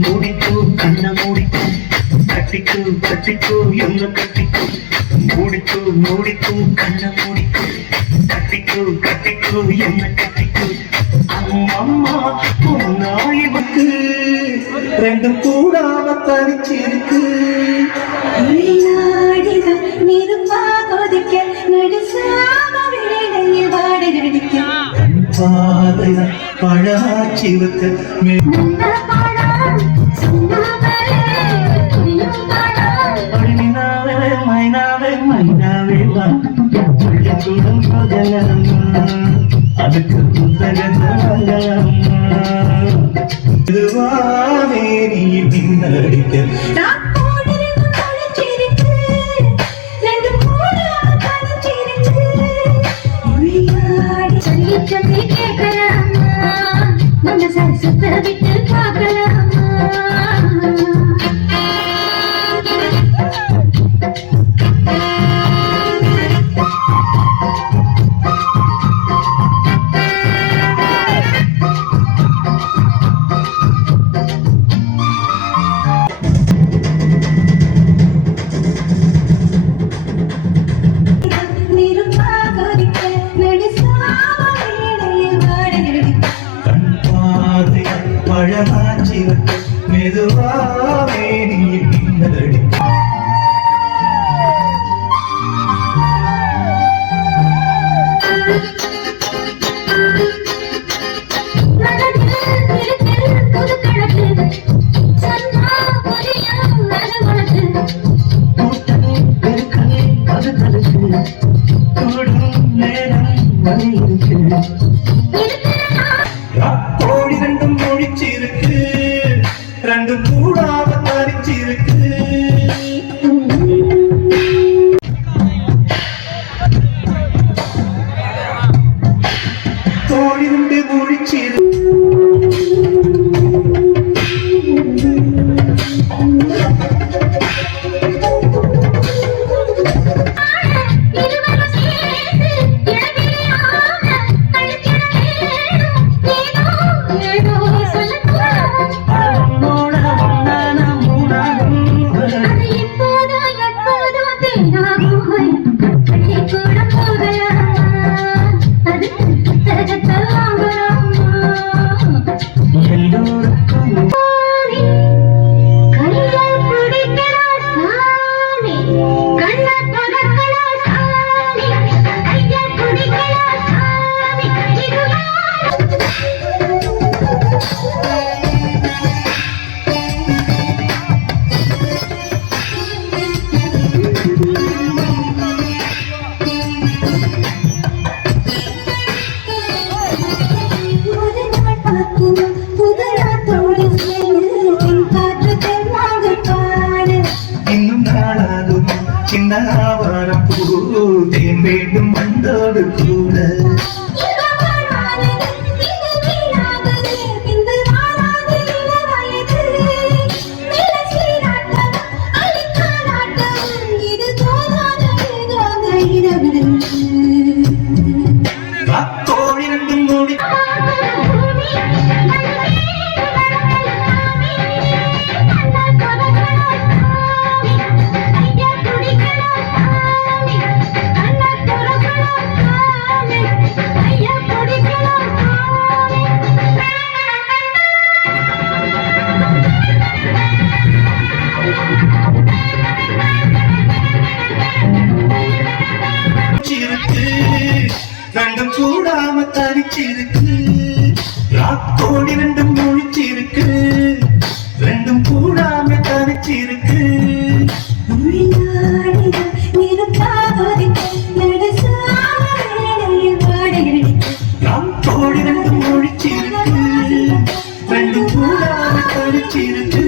மூடிக்கோ கண்ண மூடிக்கோ கட்டிக்கோ என்ன கட்டிக்கோ மூடிக்கோ கண்ண மூடிக்கோ கட்டிக்கோ என்ன கட்டிக்கோ அம்மா பொன்னாயிருக்கு ரெண்டும் கூடாம தனிச்சிருக்கு பழாச்சிவத்த மைனாவே சொல்லிக்கூடும் பகலம்மா அதுக்கு புத்தகமே நீ பின்னடிக்க சரசத்தை விட்டு பார்க்கலாமா பழமாச்சிவத்த மெதுவாவே நீ பின்னடி கோடி ரெண்டும் மொழிச்சிருக்கு ரெண்டும் கூடாம தரிச்சிருக்கு கோடி ரெண்டு மொழிச்சிருக்கு சின்னவரம் பூ தேன் வேண்டும் வந்தோடு கூட கோழி ரெண்டும் மூடி ரெண்டும் கூடாம தரிச்சிருக்கு கோடி ரெண்டும் முழிச்சிருக்கு ரெண்டும் கூடாம தரிச்சிருக்கு கோடி ரெண்டும் முழிச்சிருக்கு ரெண்டும் கூடாம தரிச்சிருக்கு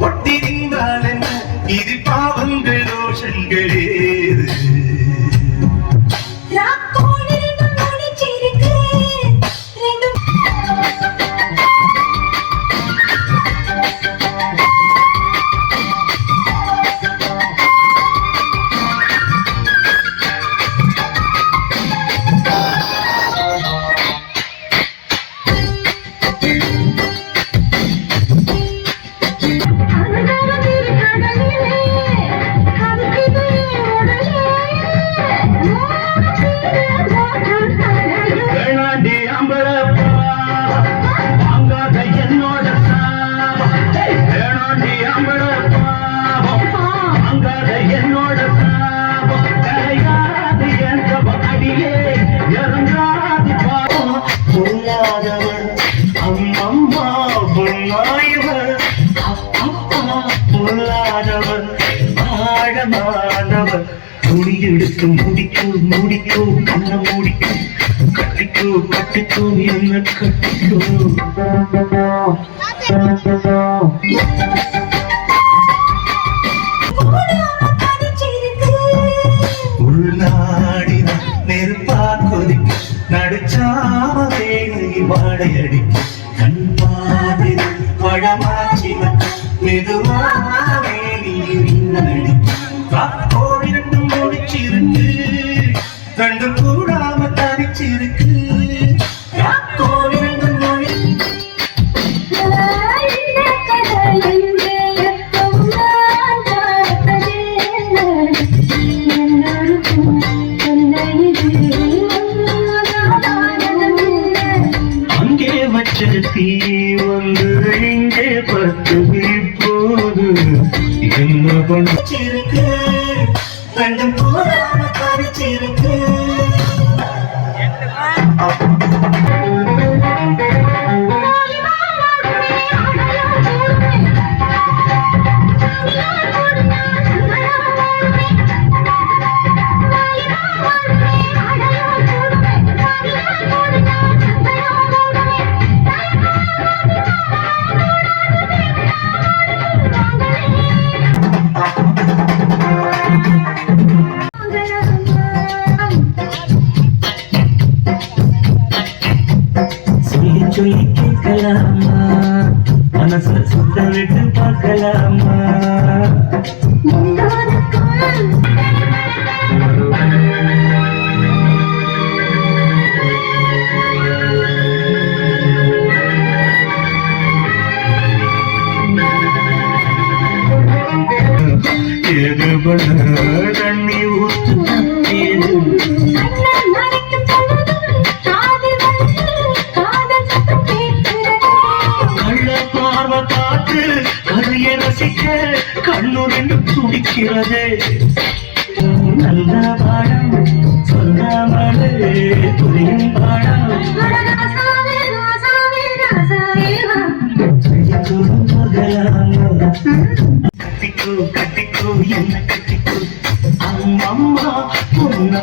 ஒட்டி நின்றால் என்ன இது பாவங்கள் ரோஷன் பெண்களேது முடியெடுத்து முடிக்கோ கண்ண முடிக்கோ கட்டிக்கோ என்ன கட்டிக்கோ உள்நாடின நெருப்பா கொதிக்க நடுச்சாம வேலை வாடையடிக்க கண் மாதிரி பழமாச்சின மெதுவாவே நீ கோழி ரெண்டும் முடிச்சிருக்கு ரெண்டும் கூடாம தனிச்சிருக்கு கோழி ரெண்டும் மொழி அங்கே வச்ச தீ வந்து இங்கே பத்து போது என்ன பண்ணிச்சிருக்கு ரெண்டும் கூடாம தனிச்சிருக்கு சொல்லி கேட்கலாமா மனச சுத்த விட்டு பார்க்கலாமா ஏது பண்ண தண்ணி ஊத்து ஏது கதையை ரசிக்க கண்ணூர் துடிக்கிறது நல்ல பாடம் சொல்லாமலே புரியும் பாடம் கட்டிக்கோ என்ன கட்டிக்கோ அம்மா பொண்ணு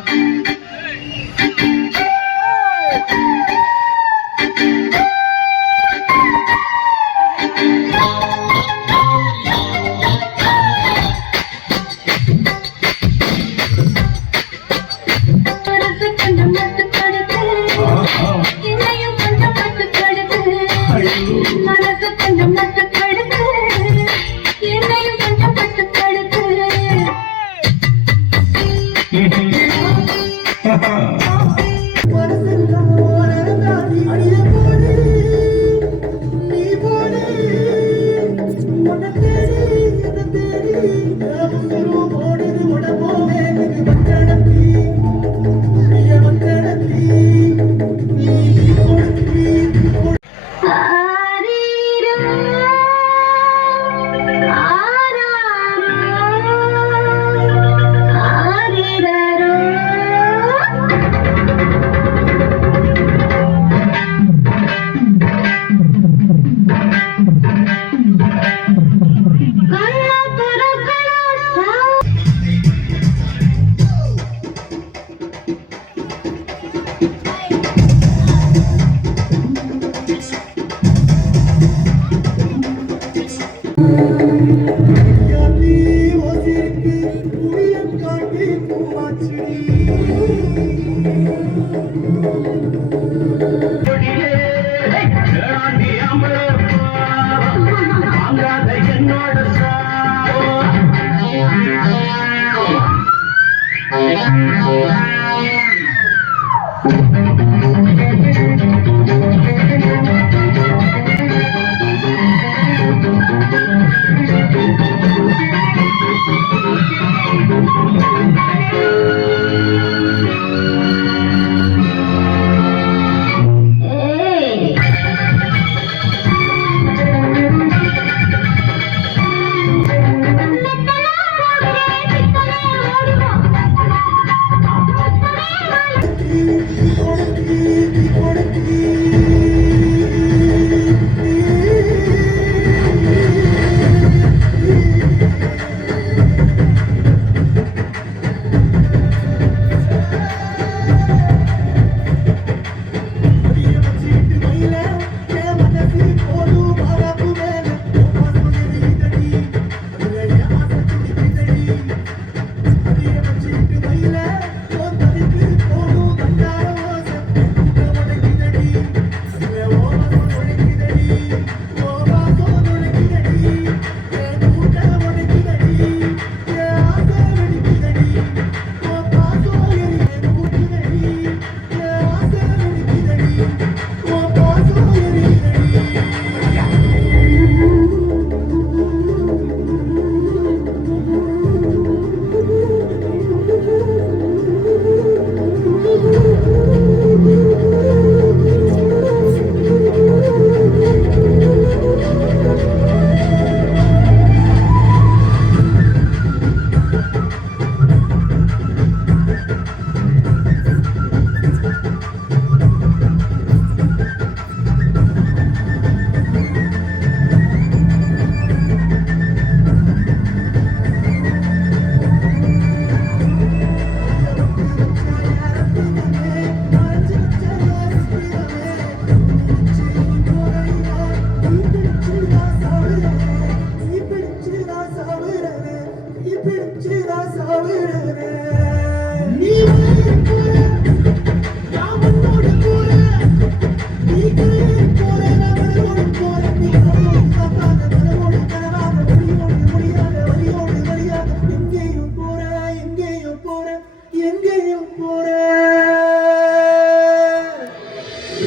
ஏய்,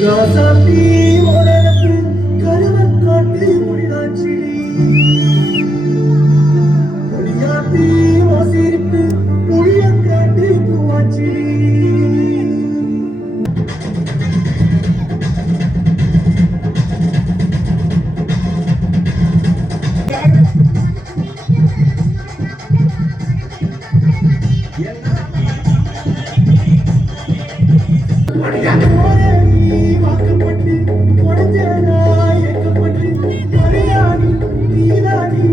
ராசாத்தி உனக்கு கருவக்காட்டு முடிதாச்சிடி ஒளியாத்தி ஓசிரிப்பு புளியங்காட்டு பூவாச்சிடி வாக்கப்பட்டு உடஞ்சனா ஏக்கப்பட்டு மரியாணி நீதானி